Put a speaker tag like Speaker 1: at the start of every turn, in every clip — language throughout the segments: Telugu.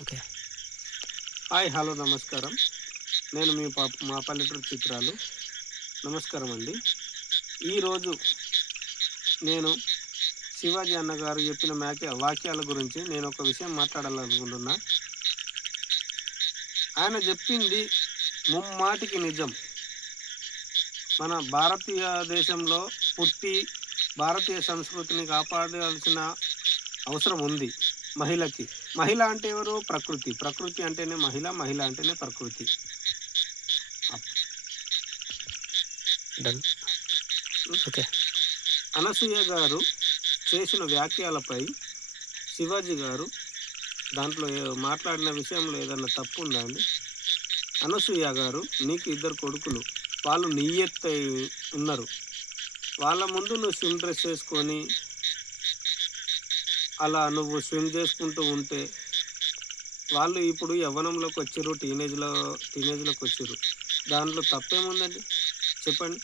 Speaker 1: ఓకే.
Speaker 2: హాయ్ హలో నమస్కారం. నేను మీ పాప మా పల్లెటూరు చిత్రాలు. నమస్కారం అండి. ఈరోజు నేను శివాజీ అన్న గారు చెప్పిన వాక్య వాక్యాల గురించి నేను ఒక విషయం మాట్లాడాలనుకుంటున్నా. ఆయన చెప్పింది ముమ్మాటికి నిజం. మన భారతీయ దేశంలో పుట్టి భారతీయ సంస్కృతిని కాపాడాల్సిన అవసరం ఉంది. మహిళకి. మహిళ అంటే ఎవరు? ప్రకృతి. ప్రకృతి అంటేనే మహిళ మహిళ అంటేనే ప్రకృతి.
Speaker 1: ఓకే
Speaker 2: అనసూయ గారు చేసిన వ్యాఖ్యలపై శివాజీ గారు దాంట్లో మాట్లాడిన విషయంలో ఏదన్నా తప్పు ఉందా అండి? అనసూయ గారు నీకు ఇద్దరు కొడుకులు. వాళ్ళు నియ్యెత్తై ఉన్నారు. వాళ్ళ ముందు నువ్వు స్విమ్ డ్రెస్ వేసుకొని అలా నువ్వు స్విమ్ చేసుకుంటూ ఉంటే వాళ్ళు ఇప్పుడు యవ్వనంలోకి వచ్చారు టీనేజ్లో టీనేజ్లోకి వచ్చారు దాంట్లో తప్పేముందండి? చెప్పండి.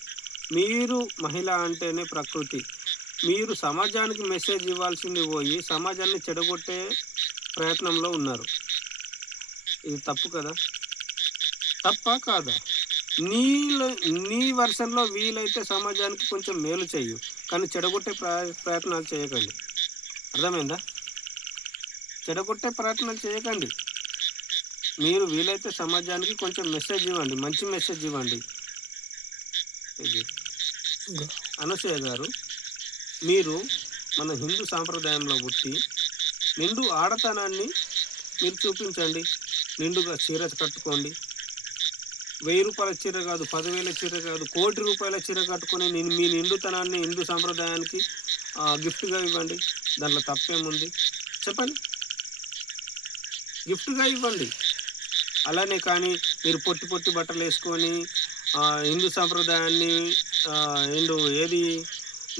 Speaker 2: మీరు మహిళ అంటేనే ప్రకృతి. మీరు సమాజానికి మెసేజ్ ఇవ్వాల్సింది పోయి సమాజాన్ని చెడగొట్టే ప్రయత్నంలో ఉన్నారు. ఇది తప్పు కదా? తప్ప కాదా? నీలో నీ వర్షన్లో వీలైతే సమాజానికి కొంచెం మేలు చేయు కానీ చెడగొట్టే ప్రయత్నాలు చేయకండి. అర్థమైందా? చెడగొట్టే ప్రయత్నాలు చేయకండి. మీరు వీలైతే సమాజానికి కొంచెం మెసేజ్ ఇవ్వండి మంచి మెసేజ్ ఇవ్వండి. ఇది. అనసూయ గారు మీరు మన హిందూ సాంప్రదాయంలో పుట్టి నిండు ఆడతనాన్ని మీరు చూపించండి. నిండుగా చీర కట్టుకోండి. వెయ్యి రూపాయల చీర కాదు పదివేల చీర కాదు కోటి రూపాయల చీర కట్టుకొని నేను మీ నిండుతనాన్ని హిందూ సాంప్రదాయానికి గిఫ్ట్గా ఇవ్వండి. దాంట్లో తప్పేముంది? చెప్పండి. గిఫ్ట్గా ఇవ్వండి. అలానే కానీ మీరు పొట్టి పొట్టి బట్టలు వేసుకొని హిందూ సాంప్రదాయాన్ని హిందూ ఏది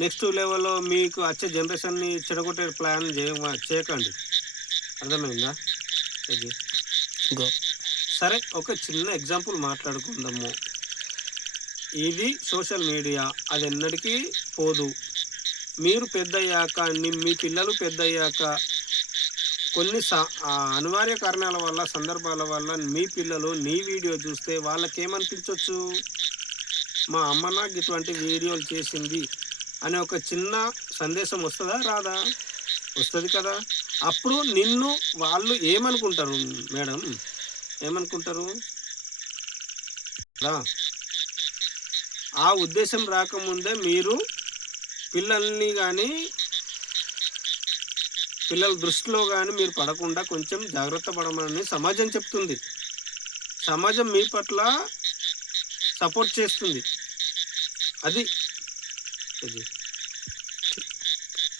Speaker 2: నెక్స్ట్ లెవెల్లో మీకు వచ్చే జనరేషన్ని చెడగొట్టే ప్లాన్ చేయ చేయకండి. అర్థమైందా? ఇది
Speaker 1: గో.
Speaker 2: సరే ఒక చిన్న ఎగ్జాంపుల్ మాట్లాడుకుందాము. ఇది సోషల్ మీడియా అది ఎన్నటికీ పోదు. మీరు పెద్దయ్యాక మీ పిల్లలు పెద్దయ్యాక కొన్ని అనివార్య కారణాల వల్ల సందర్భాల వల్ల మీ పిల్లలు నీ వీడియో చూస్తే వాళ్ళకేమనిపించవచ్చు మా అమ్మ నాకు ఇటువంటి వీడియోలు చేసింది అనే ఒక చిన్న సందేశం వస్తుందా రాదా? వస్తుంది కదా. అప్పుడు నిన్ను వాళ్ళు ఏమనుకుంటారు మేడం? ఏమనుకుంటారు. ఆ ఉద్దేశం రాకముందే మీరు పిల్లల్ని కానీ పిల్లల దృష్టిలో కానీ మీరు పడకుండా కొంచెం జాగ్రత్త పడమని సమాజం చెప్తుంది. సమాజం మీ పట్ల సపోర్ట్ చేస్తుంది. అది.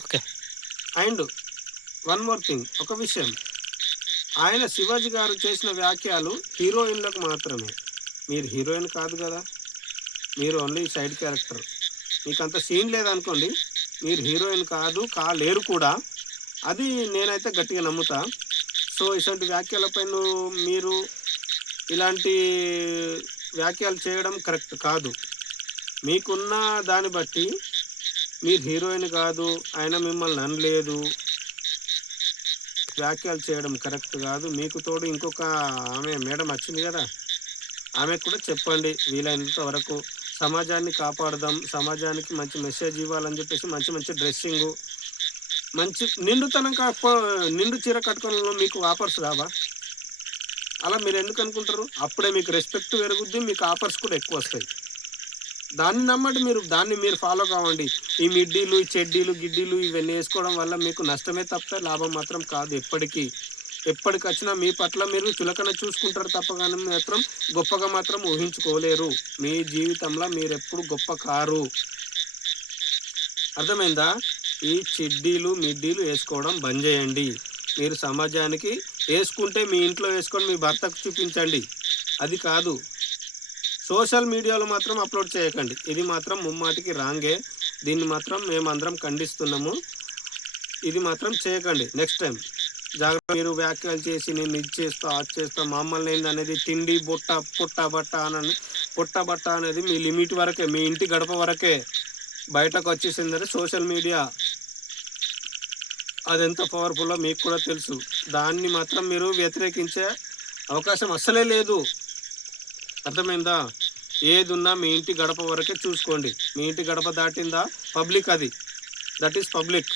Speaker 1: Okay.
Speaker 2: And one more thing ఒక విషయం. ఆయన శివాజీ గారు చేసిన వ్యాఖ్యలు హీరోయిన్లకు మాత్రమే. మీరు హీరోయిన్ కాదు కదా. మీరు ఓన్లీ సైడ్ క్యారెక్టర్ మీకు అంత సీన్ లేదనుకోండి మీరు హీరోయిన్ కాదు కాలేరు కూడా. అది నేనైతే గట్టిగా నమ్ముతా. సో ఇటువంటి వ్యాఖ్యలపై మీరు ఇలాంటి వ్యాఖ్యలు చేయడం కరెక్ట్ కాదు. మీకున్న దాన్ని బట్టి మీరు హీరోయిన్ కాదు ఆయన మిమ్మల్ని అనలేదు వ్యాఖ్యలు చేయడం కరెక్ట్ కాదు. మీకు తోడు ఇంకొక ఆమె మేడం వచ్చింది కదా. ఆమెకు కూడా చెప్పండి. వీలైనంత వరకు సమాజాన్ని కాపాడదాం. సమాజానికి మంచి మెసేజ్ ఇవ్వాలని చెప్పేసి మంచి మంచి డ్రెస్సింగు మంచి నిండుతనం కాకపో నిండు చీర కట్టుకోవడంలో మీకు ఆఫర్స్ రావా? అలా మీరు ఎందుకు అనుకుంటారు? అప్పుడే మీకు రెస్పెక్ట్ పెరుగుద్ది మీకు ఆఫర్స్ కూడా ఎక్కువ వస్తాయి. దాన్ని నమ్మండి మీరు దాన్ని మీరు ఫాలో కావండి. ఈ మిడ్డీలు ఈ చెడ్డీలు గిడ్డీలు ఇవన్నీ వేసుకోవడం వల్ల మీకు నష్టమే తప్ప లాభం మాత్రం కాదు ఎప్పటికీ. ఎప్పటికి వచ్చినా మీ పట్ల మీరు చులకన చూసుకుంటారు తప్ప కానీ మాత్రం గొప్పగా మాత్రం ఊహించుకోలేరు. మీ జీవితంలో మీరు ఎప్పుడు గొప్ప కారు. అర్థమైందా? ఈ చెడ్డీలు మిడ్డీలు వేసుకోవడం బంద్ చేయండి. మీరు సమాజానికి వేసుకుంటే మీ ఇంట్లో వేసుకొని మీ భర్తకు చూపించండి. అది కాదు. సోషల్ మీడియాలో మాత్రం అప్లోడ్ చేయకండి. ఇది మాత్రం ముమ్మాటికి రాంగే. దీన్ని మాత్రం మేమందరం ఖండిస్తున్నాము. ఇది మాత్రం చేయకండి. నెక్స్ట్ టైం జాగ్రత్త మీరు వ్యాఖ్యలు చేసి నేను ఇది చేస్తా అది చేస్తా మమ్మల్ని ఏంది అనేది తిండి బుట్ట పుట్ట బట్ట అని పుట్ట బట్ట అనేది మీ లిమిట్ వరకే మీ ఇంటి గడప వరకే బయటకు వచ్చేసిందంటే సోషల్ మీడియా. అది ఎంత పవర్ఫుల్లో మీకు కూడా తెలుసు. దాన్ని మాత్రం మీరు వ్యతిరేకించే అవకాశం అస్సలే లేదు. అర్థమైందా? ఏది ఉన్నా మీ ఇంటి గడప వరకే చూసుకోండి. మీ ఇంటి గడప దాటిందా? పబ్లిక్ అది. That is public.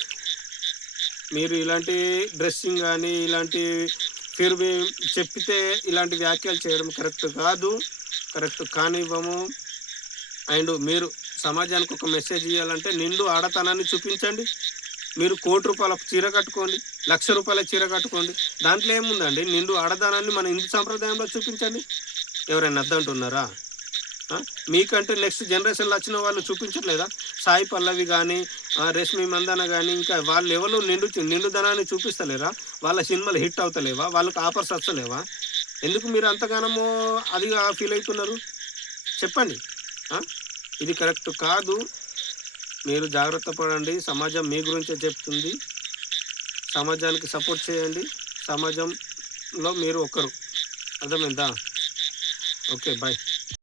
Speaker 2: మీరు ఇలాంటి డ్రెస్సింగ్ కానీ ఇలాంటి ఫిర్వి చెప్పితే ఇలాంటి వ్యాఖ్యలు చేయడం కరెక్ట్ కాదు. కరెక్ట్ కానివ్వము. అండ్ మీరు సమాజానికి ఒక మెసేజ్ ఇవ్వాలంటే నిండు ఆడతనాన్ని చూపించండి. మీరు కోటి రూపాయల చీర కట్టుకోండి. లక్ష రూపాయల చీర కట్టుకోండి. దాంట్లో ఏముందండి? నిండు ఆడదానాన్ని మన హిందూ సాంప్రదాయంలో చూపించండి. ఎవరైనా అద్దంటున్నారా మీకంటే నెక్స్ట్ జనరేషన్లో వచ్చిన వాళ్ళు చూపించట్లేదా? సాయి పల్లవి కానీ రష్మి మందన కానీ ఇంకా వాళ్ళు ఎవరు నిండు నిండుదనాన్ని చూపిస్తలేరా? వాళ్ళ సినిమాలు హిట్ అవుతలేవా? వాళ్ళకి ఆఫర్స్ వస్తలేవా? ఎందుకు మీరు అంతగానమో అదిగా ఫీల్ అవుతున్నారు? చెప్పండి. ఇది కరెక్ట్ కాదు. మీరు జాగ్రత్త పడండి. సమాజం మీ గురించే చెప్తుంది. సమాజానికి సపోర్ట్ చేయండి. సమాజంలో మీరు ఒకరు. అర్థమైందా? Okay bye